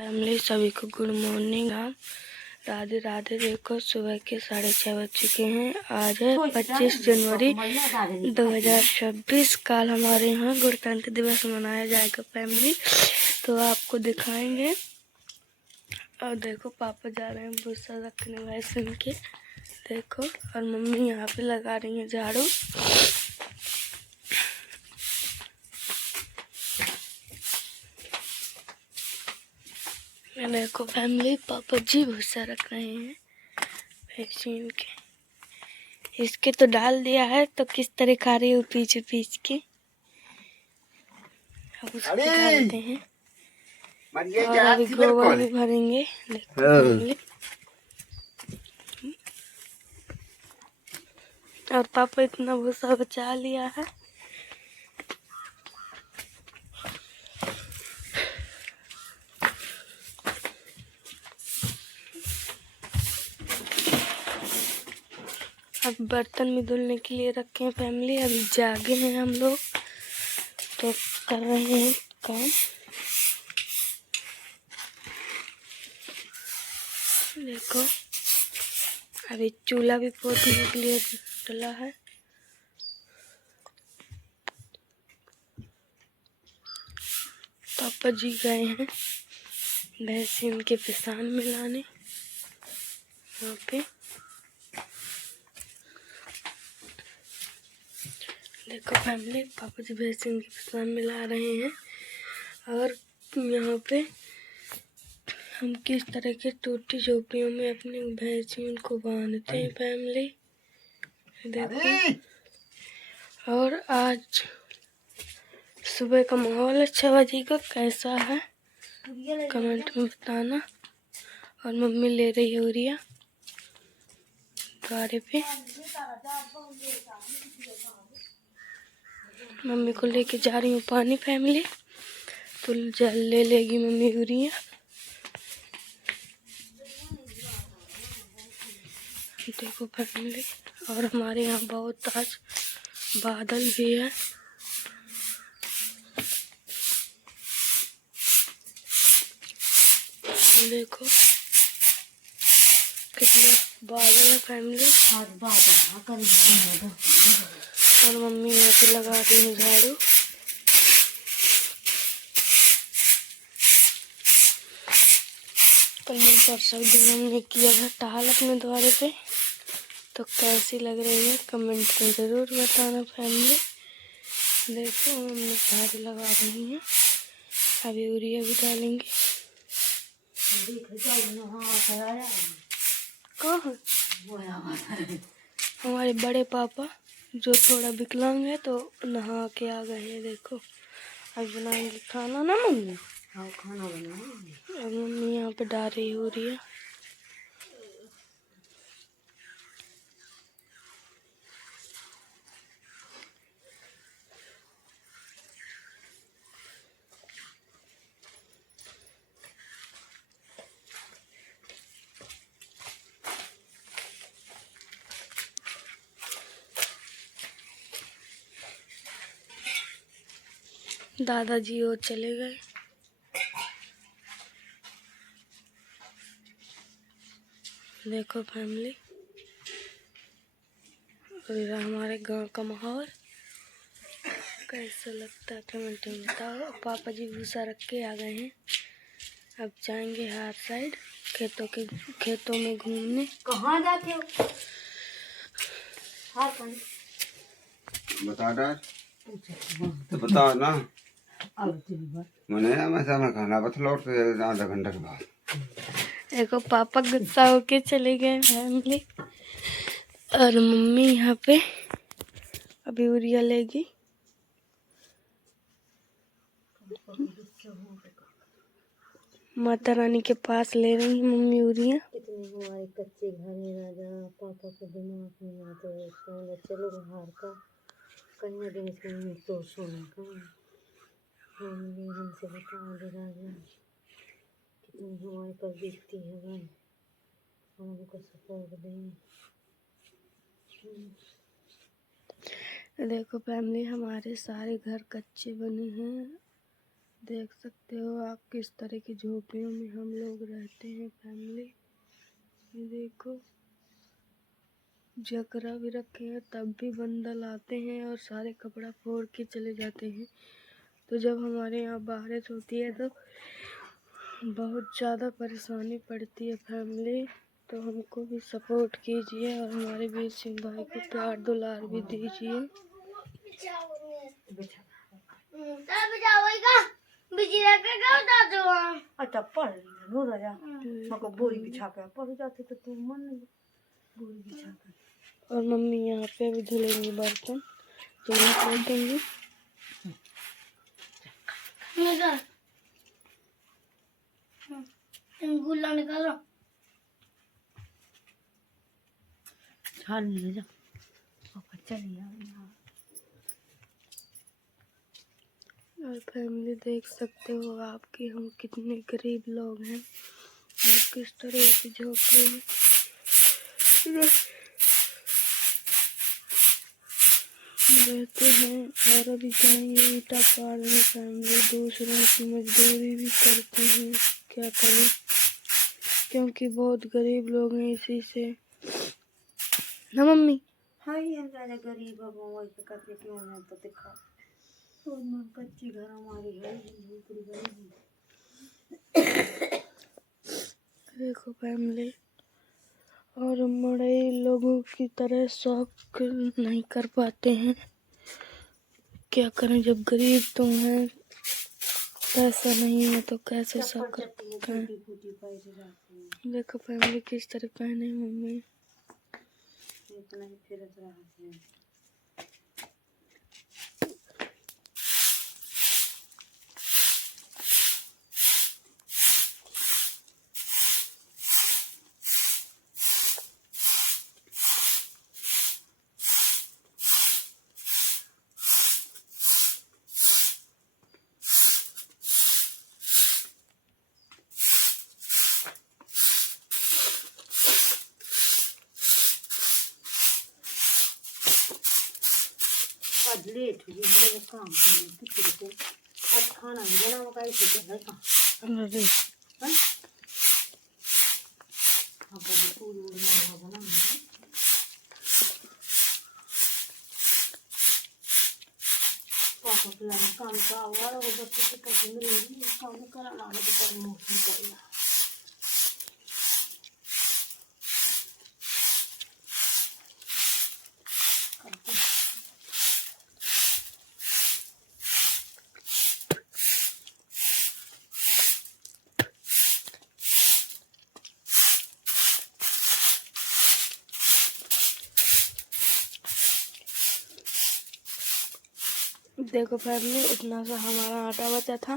Family सभी को good morning. हम राधे राधे। देखो सुबह के 6:30 बज चुके हैं। आज है 25 जनवरी 2026। कल हमारे यहाँ गणतंत्र दिवस मनाया जाएगा फैमिली, तो आपको दिखाएंगे। और देखो पापा जा रहे हैं भूसा रखने वैसे के, देखो। और मम्मी यहाँ पे लगा रही है झाड़ू। देखो फैमिली पापा जी भूसा रख रहे हैं वैक्सीन के। इसके तो डाल दिया है, तो किस तरह खा रही हो पीछ के। अब उसको डालते हैं और अभी गोबर भी भरेंगे। देखो फैमिली, और पापा इतना भूसा बचा लिया है। अब बर्तन भी धुलने के लिए रखे हैं फैमिली। अभी जागे हैं हम लोग, तो कर रहे हैं काम। देखो अभी चूल्हा भी पोछने के लिए डला है। पापा जी गए हैं भैंसिन के पिसान मिलाने यहाँ पे। देखो फैमिली पापा जी भैंसिन के पिसान मिला रहे हैं। और यहाँ पे हम किस तरह के टूटी झोपड़ियों में अपने भैंसिन को बांधते हैं फैमिली, देखो। और आज सुबह का माहौल 6 बजे का कैसा है कमेंट में बताना। और मम्मी ले रही है यूरिया गाड़ी पे। मम्मी को लेके जा रही हूँ पानी फैमिली, तो जल ले लेगी मम्मी यूरिया। देखो फैमिली, और हमारे यहाँ बहुत आज बादल भी है। देखो कितने बादल है फैमिली। और मम्मी यहाँ पे लगा रही है झाड़ू। कल परसों दिन हमने किया था टहल अपने द्वारे पे, तो कैसी लग रही है कमेंट में ज़रूर बताना फैमिली। देखो मम्मी झाड़ू लगा रही हैं, अभी यूरिया भी डालेंगे। कहाँ हमारे बड़े पापा जो थोड़ा विकलांग है, तो नहा के आ गए हैं। देखो अब बनाएंगे खाना ना मम्मी। हाँ खाना बनाएंगे। अब मम्मी यहाँ पे डाल रही हो रही है। दादाजी और चले गए। देखो फैमिली, और हमारे गांव का माहौल कैसा लगता है कमेंट में बताओ। पापा जी भूसा रख के आ गए हैं। अब जाएंगे हर साइड खेतों में घूमने। कहाँ जाते हो? बता डाल तो बता ना। मैंने मैं खाना बस लौट आधा घंटा के बाद। देखो पापा गुस्सा होके चले गए फैमिली, और मम्मी यहाँ पे अभी यूरिया लेगी। माता रानी के पास ले रही है मम्मी यूरिया। कितने हमारे कच्चे घर में राजा पापा के दिमाग में आता है चलो बाहर का कन्या दिन इसमें तो सोना का मम्मी हमसे बता दे राजा कितनी हमारे पर बीतती है भाई, हम उनको सपोर्ट दें। देखो फैमिली हमारे सारे घर कच्चे बने हैं, देख सकते हो आप किस तरह की झोपड़ियों में हम लोग रहते हैं फैमिली। ये देखो जकरा भी रखे हैं तब भी बंदर आते हैं और सारे कपड़ा फोड़ के चले जाते हैं। तो जब हमारे यहाँ बारिश होती है तो बहुत ज़्यादा परेशानी पड़ती है फैमिली। तो हमको भी सपोर्ट कीजिए और हमारे वीर सिंह भाई को प्यार दुलार भी दीजिए। अच्छा पढ़ लो राजा मको बोरी बिछा कर पढ़ जाते तो तू मन बोरी बिछा कर। और मम्मी यहाँ पे भी धुलेंगी बर्तन, चूल्हा खोल देंगी। गुल्ला निकालो छान ले जा पापा चलिए। और फैमिली देख सकते हो आप कि हम कितने गरीब लोग हैं और किस तरह की झोपड़ी में रहते हैं। और अभी जाएंगे ईटा पार में फैमिली, दूसरों की मजदूरी भी करते हैं। क्या करें क्योंकि बहुत गरीब लोग हैं इसी से ना मम्मी। हाँ ये राजा गरीब अब वही करते क्यों ना तो दिखा और मन कच्ची घर हमारी है झोपड़ी बनी। देखो फैमिली और बड़े लोगों की तरह शौक नहीं कर पाते हैं। क्या करें जब गरीब तो हैं, पैसा नहीं है तो कैसे शौक कर सकते हैं। देखो फैमिली किस तरह पहने मम्मी। इतना ही फिर रहा है। आज लेट हो गया मेरा काम तो आज खाना भी बना हुआ कैसे कर रहा अरे हां अब पूरी बना बना पापा प्लान काम का हुआ वो बच्चे के पसंद नहीं काम कराना है तो कर मौसम करेगा। देखो फैमिली इतना सा हमारा आटा बचा था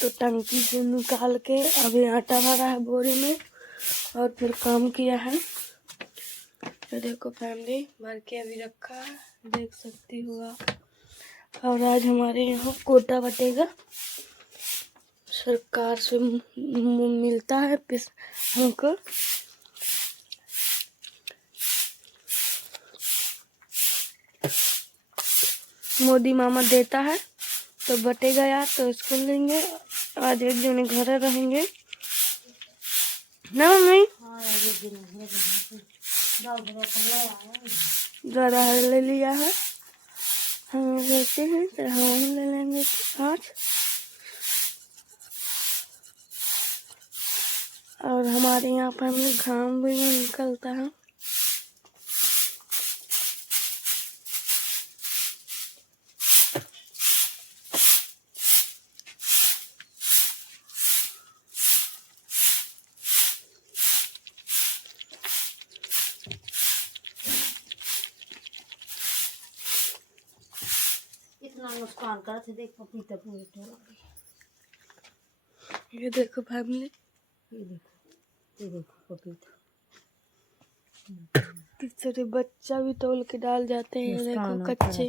तो टंकी से निकाल के अभी आटा भरा है बोरी में और फिर काम किया है। तो देखो फैमिली भर के अभी रखा है, देख सकती हो आप। और आज हमारे यहाँ कोटा बटेगा, सरकार से मिलता है हमको। मोदी मामा देता है तो बटेगा यार, तो इसको लेंगे। आज एक दिन घर रहेंगे ना मम्मी। ज़्यादा ले लिया है, हम लेते हैं तो हम ले लेंगे आज। और हमारे यहाँ पर हमें घाम भी निकलता है। इतना नुकसान कर थे देख पपीता पूरी तोड़ गई। ये देखो फैमिली, ये देखो पपीता तीसरे बच्चा भी तोड़ के डाल जाते हैं। देखो कच्चे।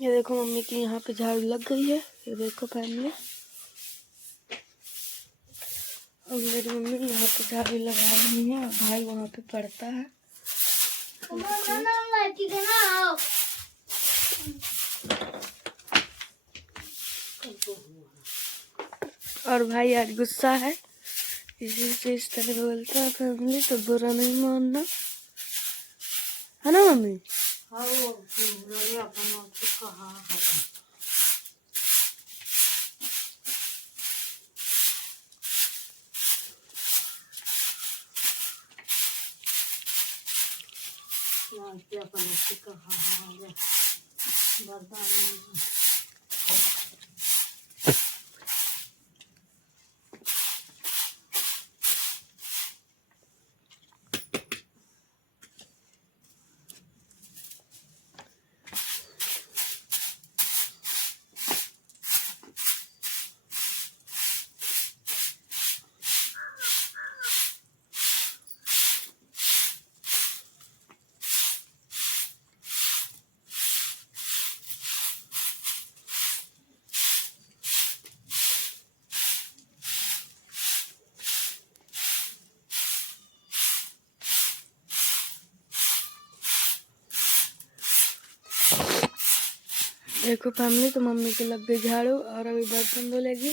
ये देखो मम्मी की यहाँ पे झाड़ू लग गई है। ये देखो फैमिली, अब मेरी मम्मी यहाँ पे झाड़ू लगा रही है और भाई वहाँ पे पढ़ता है। और भाई आज गुस्सा है, इसी से इस तरह बोलता है फैमिली, तो बुरा नहीं मानना, है ना मम्मी? हाँ वो अपन कहा है। अपन कहा है बर्दाश्त। देखो फैमिली, तो मम्मी के लग गई झाड़ू और अभी बर्तन धुलेगी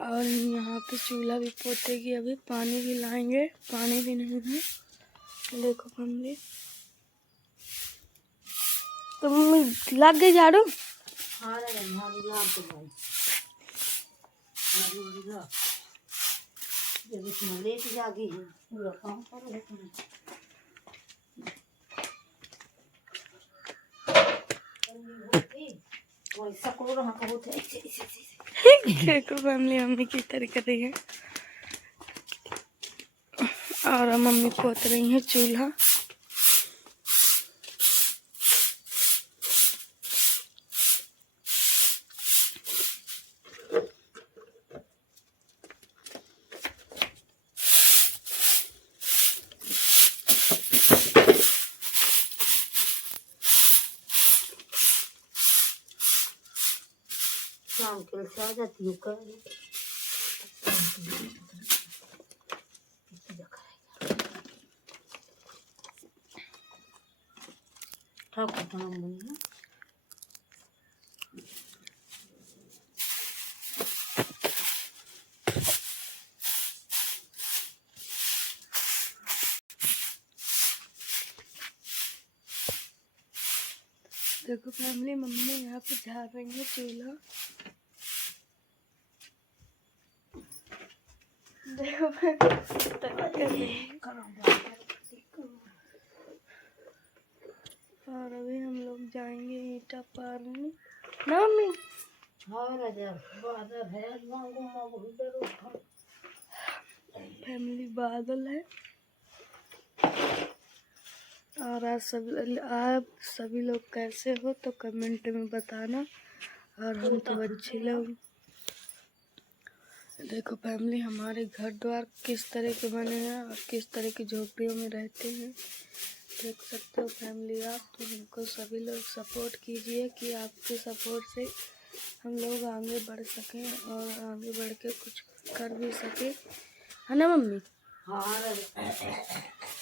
और यहाँ पे चूल्हा भी पोतेगी। अभी पानी भी लाएंगे, पानी भी नहीं है। देखो फैमिली, तो मम्मी लग गई झाड़ू। हाँ झाड़ू ला दो भाई, झाड़ू ला। जब इसमें लेट जागी है पूरा काम करो तुम। देखो फैमिली, मम्मी किस तरह कर रही है और मम्मी पोत रही है चूल्हा। शाम के लिए आ जाती हूँ कर ठाकुर काम बनी। देखो फैमिली, मम्मी यहाँ पे झाड़ रही है चूल्हा। देखो और अभी हम लोग जाएंगे ईटा पारने ना मम्मी। हाँ राजा बादल है, मांगो मांगो इधर उठा। फैमिली बादल है और आप सभी लोग कैसे हो तो कमेंट में बताना। और हम तो अच्छे लोग। देखो फैमिली, हमारे घर द्वार किस तरह के बने हैं और किस तरह की झोपड़ियों में रहते हैं, देख सकते हो फैमिली आप। तो हमको सभी लोग सपोर्ट कीजिए कि आपके सपोर्ट से हम लोग आगे बढ़ सकें और आगे बढ़ के कुछ कर भी सके, है ना मम्मी? हाँ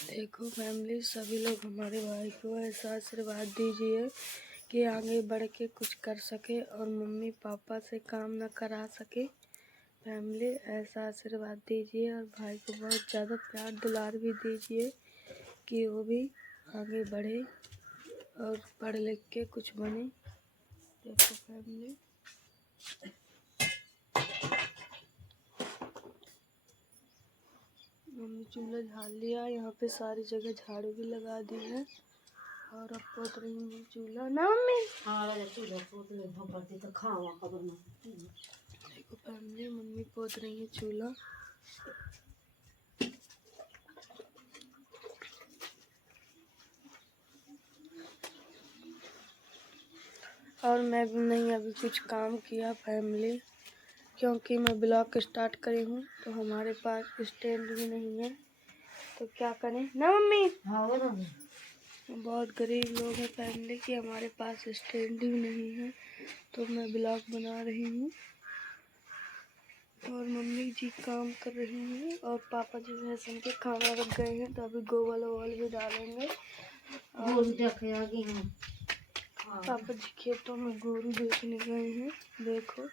देखो फैमिली, सभी लोग हमारे भाई को ऐसा आशीर्वाद दीजिए कि आगे बढ़ के कुछ कर सके और मम्मी पापा से काम ना करा सके। फैमिली ऐसा आशीर्वाद दीजिए और भाई को बहुत ज़्यादा प्यार दुलार भी दीजिए कि वो भी आगे बढ़े और पढ़ लिख के कुछ बने। देखो फैमिली, मम्मी चूल्हा झाड़ लिया, यहाँ पे सारी जगह झाड़ू भी लगा दी है और अब पोत रही हूँ चूल्हा ना मम्मी। हाँ राजा चूल्हा पोत ले भोपरती तो खावा खबर ना। देखो फैमिली, मम्मी पोत रही है चूल्हा। और मैं भी नहीं अभी कुछ काम किया फैमिली, क्योंकि मैं ब्लॉग स्टार्ट करी हूँ तो हमारे पास स्टैंड भी नहीं है, तो क्या करें ना मम्मी। हाँ बहुत गरीब लोग हैं फैमिली की, हमारे पास स्टैंड भी नहीं है, तो मैं ब्लॉग बना रही हूँ। और मम्मी जी काम कर रही हैं और पापा जी भैंसन के खाना रख गए हैं, तो अभी गोबर वोबर भी डालेंगे। और पापा जी खेतों में गोरू देखने गए हैं, देखो।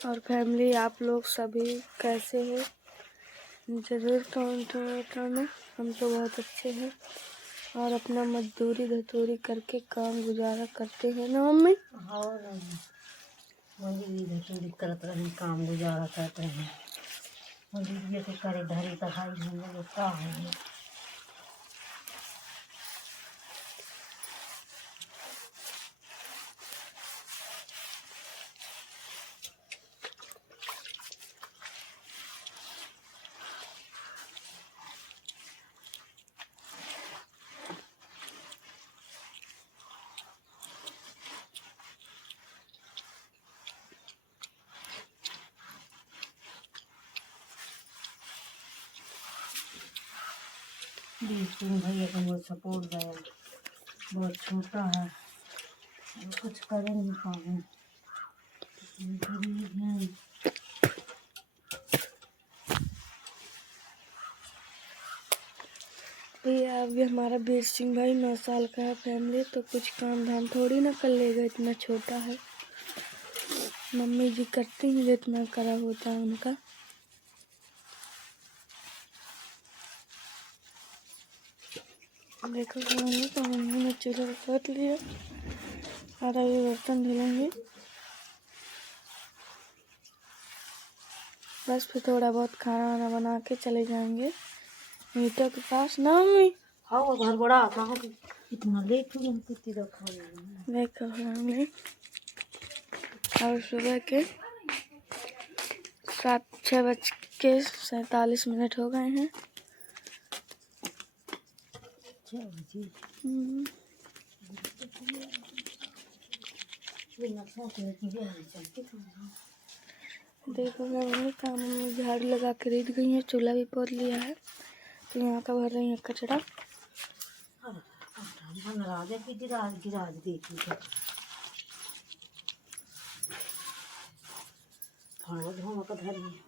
और फैमिली आप लोग सभी कैसे हैं, जरूर कमेंट में बताना। हम तो बहुत अच्छे हैं और अपना मजदूरी धतूरी करके काम गुजारा करते हैं ना मम्मी। और मजदूरी धतूरी करत रहे, काम गुजारा करते हैं। मजदूरी के करे धरी तखाई हम लोग का है। भैया का मुझे सपोर्ट गया, बहुत छोटा है, कुछ कर नहीं पाए, गरीब हैं। भैया अभी हमारा वीर सिंह भाई 9 साल का है फैमिली, तो कुछ काम धाम थोड़ी ना कर लेगा, इतना छोटा है। मम्मी जी करती हैं जितना करा होता है उनका। देखो मम्मी तो मम्मी ने चूल्हा काट लिया और अभी बर्तन धुलेंगे, बस फिर थोड़ा बहुत खाना वाना बना के चले जाएंगे मीटर के पास ना मम्मी। हाँ घर बड़ा आता है, इतना लेट हो गया रखा। देखो हमने और सुबह के 6:47 हो गए हैं। देखो मम्मी काम में झाड़ू लगा के रेत गई है, चूल्हा भी पोत लिया है, तो यहाँ का भर रही है कचरा। गिराज देखी धोम का धरी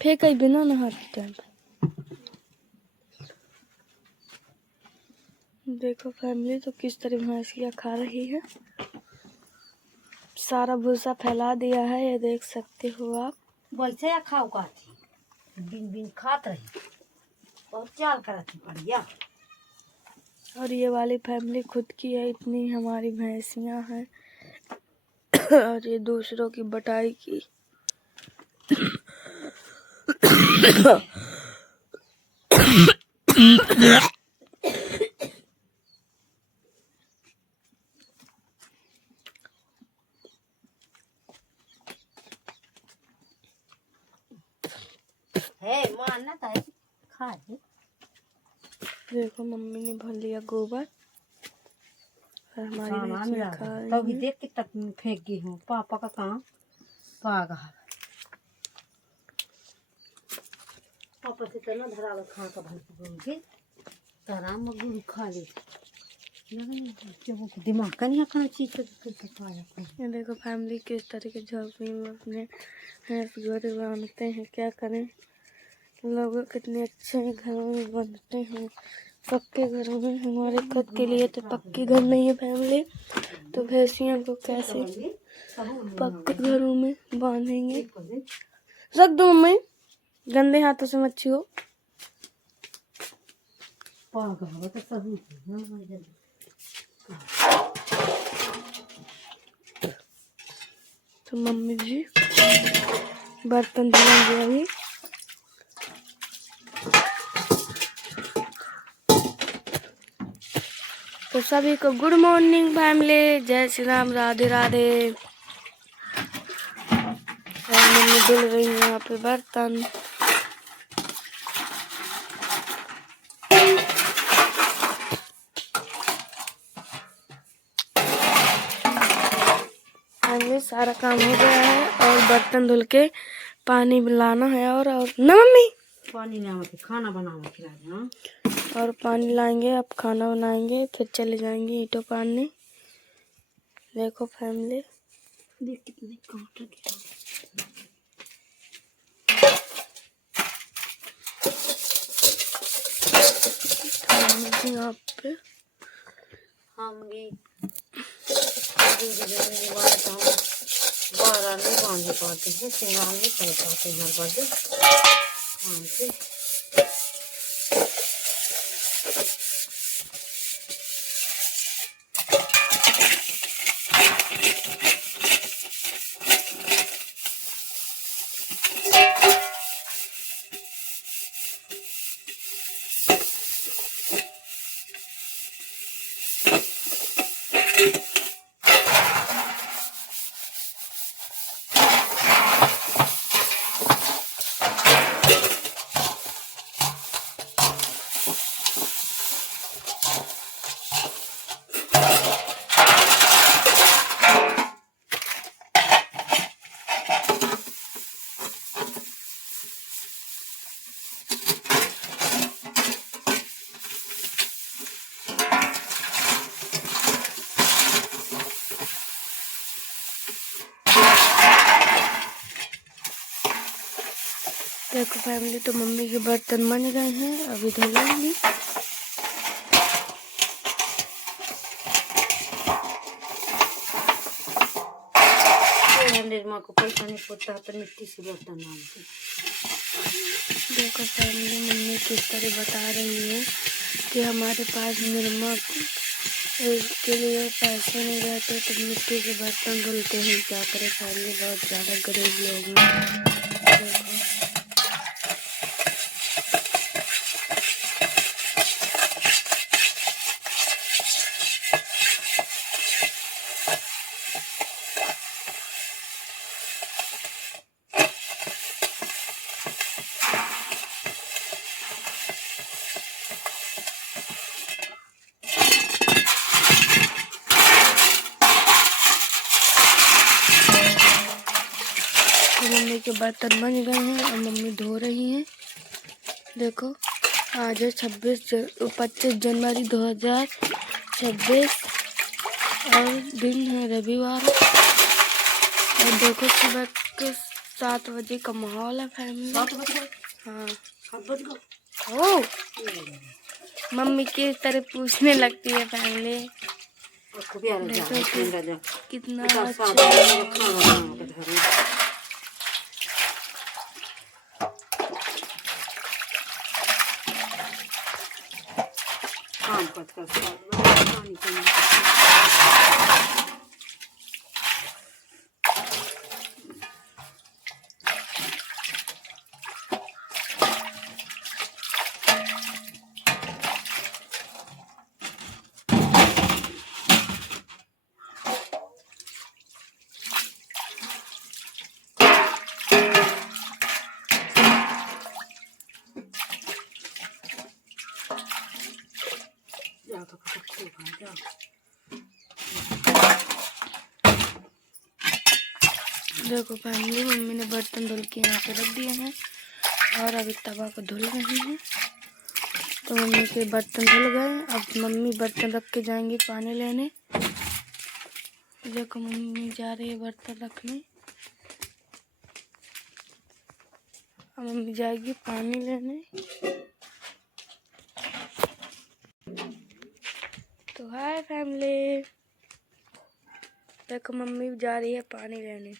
फेंक बिना नहाते टाइम। देखो फैमिली तो किस तरह भैंसिया खा रही है, सारा भूसा फैला दिया है, ये देख सकते हो आप। वैसे या खाओ खाती बिन बिन खात रही और चाल कराती बढ़िया। और ये वाली फैमिली खुद की है, इतनी हमारी भैंसियां हैं और ये दूसरों की बटाई की। है मानना था खा दे। देखो मम्मी ने भर लिया गोबर और हमारी भैंसियां खा रही तभी हैं। देख के तक फेंक गई हूँ, पापा का काम पागा। पापा से तो ना धरा खा का भर के तारा में गुरु खा ले, दिमाग का नहीं खाना चीज ये देखो फैमिली किस तरह के झोपड़ी में अपने भैंस गोरे बांधते हैं, क्या करें। लोग कितने अच्छे घरों में बांधते हैं, पक्के घरों में। हमारे खुद के लिए तो पक्के घर नहीं है फैमिली, तो भैंसियों को कैसे पक्के घरों में बांधेंगे। रख दो मम्मी, गंदे हाथों से मत छुओ। तो मम्मी जी बर्तन धुलेंगे अभी। तो सभी को गुड मॉर्निंग फैमिली, जय श्री राम, राधे राधे। और मम्मी धुल रही है यहाँ पे बर्तन। फैमिली सारा काम हो गया है और बर्तन धुल के पानी लाना है। और ना मम्मी पानी लाओ के खाना बनाओ खिला। और पानी लाएंगे, अब खाना बनाएंगे, फिर चले जाएंगे ईंटों पारने। देखो फैमिली, देख कितने कांटा गिरा। यहाँ पे हम भी बारह नहीं बांध पाते हैं, सिंगार नहीं कर पाते हैं हर बार काम से। देखो फैमिली, तो मम्मी के बर्तन बन गए हैं, अभी धुलेंगी। माँ को पैसा नहीं पोता तो मिट्टी से बर्तन मांगते। देखो फैमिली, मम्मी किस तरह बता रही है कि हमारे पास निर्मा के लिए पैसे नहीं रहते तो मिट्टी के बर्तन धुलते हैं। क्या करें फैमिली, बहुत ज़्यादा गरीब लोग हैं। देखो मम्मी के बर्तन बन गए हैं और मम्मी धो रही हैं। देखो आज है 25 जनवरी 2026 और दिन है रविवार। और देखो सुबह के 7 बजे का माहौल है फैमिली। 7 बजे? हाँ 7 बज गए। ओ मम्मी किस तरह पूछने लगती है फैमिली। देखो कितना देखो फैमिली, मम्मी ने बर्तन धुल के यहाँ पे रख दिए हैं और अभी तवा को धुल रही हैं। तो मम्मी के बर्तन धुल गए, अब मम्मी बर्तन रख के जाएंगी पानी लेने। देखो मम्मी जा रही है बर्तन रखने, अब मम्मी जाएगी पानी लेने। तो हाय फैमिली, देखो मम्मी जा रही है पानी लेने।